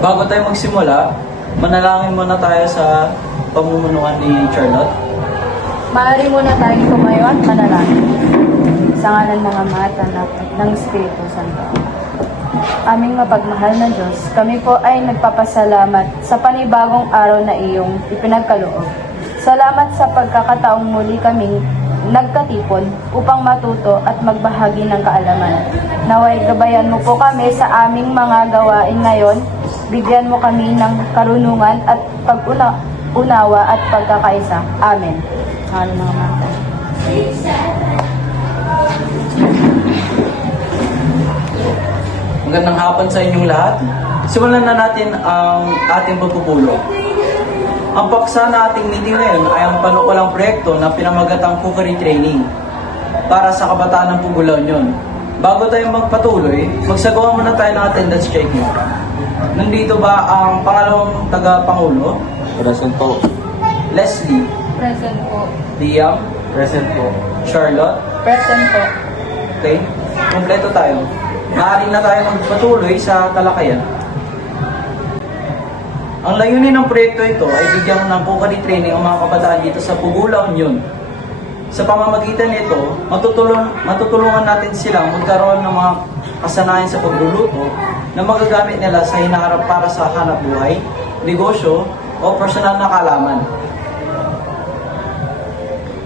Bago tayo magsimula, manalangin muna tayo sa pamumunuan ni Charlotte. Maaari muna tayong tumayo at manalangin. Sa ngalan ng Ama at Anak at ng Espiritu Santo. Aming mapagmahal na Diyos, kami po ay nagpapasalamat sa panibagong araw na iyong ipinagkaloob. Salamat sa pagkakataong muli kaming nagkatipon upang matuto at magbahagi ng kaalaman. Naway gabayan mo po kami sa aming mga gawain ngayon. Bigyan mo kami ng karunungan at pag-unawa at pagkakaisa. Amen. Ngalan ng Ama. Magandang hapon sa inyong lahat. Simulan na natin ang ating pagpupulong. Ang paksa na ating meeting ngayon ay ang panukulang proyekto na pinamagatang cookery training para sa kabataan ng Pugo La Union. Bago tayo magpatuloy, magsagawa muna tayo ng attendance checking. Nandito ba ang pangalawang taga-pangulo? Present po. Leslie. Present po. Liam. Present po. Charlotte. Present po. Okay, kompleto tayo. Maaari na tayo magpatuloy sa talakayan. Ang layunin ng proyekto ito ay bigyan ng cookery training ang mga kabataan dito sa Pugo La Union. Sa pamamagitan nito, matutulungan natin silang magkaroon ng mga kasanayan sa pagluluto na magagamit nila sa hinaharap para sa hanap buhay, negosyo, o personal na kaalaman.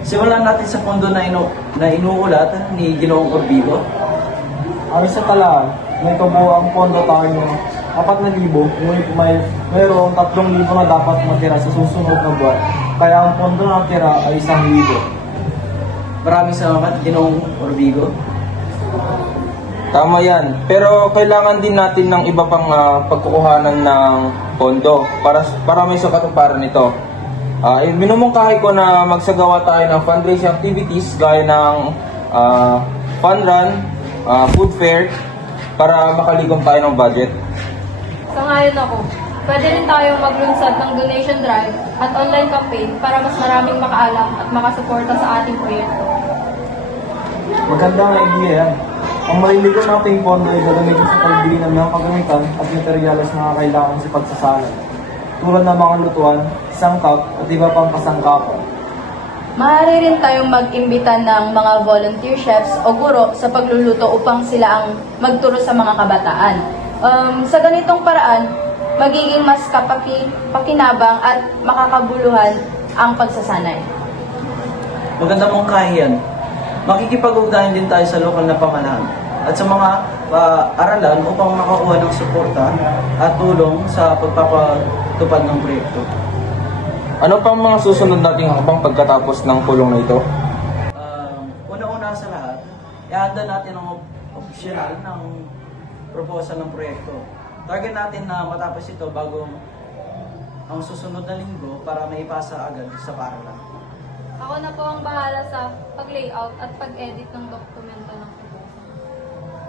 Simulan natin sa pondo na inuulat ni Ginoong Orbigo. Ayon sa talaan, may kabuuang pondo tayo ng 4,000, ngunit mayroong 3,000 na dapat matira sa susunod na buwan. Kaya ang pondo na natira ay 1,000. Maraming salamat, Ginoong Orbigo. Tama yan. Pero kailangan din natin ng iba pang pagkukuhanan ng pondo para may sakatuparan nito. Minumungkahi ko na magsagawa tayo ng fundraising activities gaya ng fun run, food fair, para makaligom tayo ng budget. Sangayon ako. Pwede rin tayong maglunsad ng donation drive at online campaign para mas maraming makaalam at makasuporta sa ating proyekto. Magandang idea yan. Ang maliligon nating pondo ay gagamitin sa pagbili ng mga kagamitan at materyales na kailangan sa pagsasanay, tulad ng mga lutuan, sangkap at iba pang kasangkapan. Maaari rin tayong mag-imbita ng mga volunteer chefs o guro sa pagluluto upang sila ang magturo sa mga kabataan. Sa ganitong paraan, magiging mas pakinabang at makakabuluhan ang pagsasanay. Maganda mong kahiyan. Makikipag-ugnayan din tayo sa lokal na pamahalaan at sa mga aralan upang makakuha ng suporta at tulong sa pagpapatupad ng proyekto. Ano pang mga susunod nating hakbang pagkatapos ng pulong na ito? Una-una sa lahat, ihanda natin ang opisyonal ng proposal ng proyekto. Target natin na matapos ito bago ang susunod na linggo para maipasa agad sa paaralan. Ako na po ang bahala sa pag-layout at pag-edit ng dokumento ng proposal.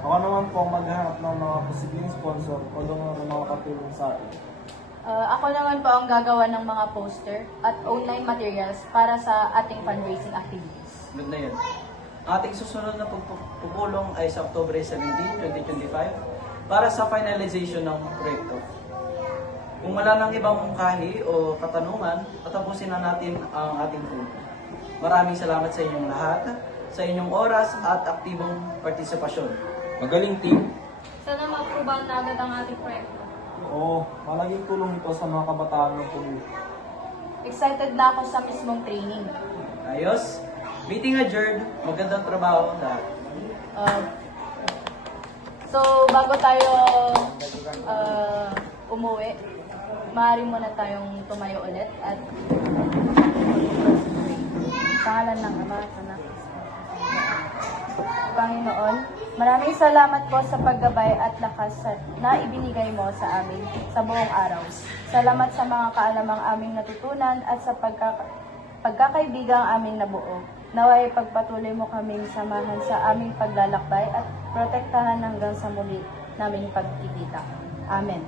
Ako naman po ang maghanap ng mga posibleng sponsor o ng mga katulong sa atin. Ako naman po ang gagawa ng mga poster at online materials para sa ating fundraising activities. Good na yun. Ating susunod na pagpupulong ay sa October 17, 2025 para sa finalization ng proyekto. Kung wala nang ibang mungkahi o katanungan, patapusin na natin ang ating punto. Maraming salamat sa inyong lahat, sa inyong oras at aktibong partisipasyon. Magaling team. Sana ma-approvean na agad ang ating proyekto. Oo, malaking tulong ito sa mga kabataan ng Pugo. Excited na ako sa mismong training. Ayos. Meeting adjourned. Magandang trabaho lahat. So, bago tayo umuwi, maaari muna tayong tumayo ulit at pangalan ng Ama at Anak. Panginoon, maraming salamat po sa paggabay at lakas na ibinigay mo sa amin sa buong araw. Salamat sa mga kaalamang aming natutunan at sa pagkakaibigang aming nabuo. Naway pagpatuloy mo kaming samahan sa aming paglalakbay at protektahan hanggang sa muli naming pagkikita. Amen.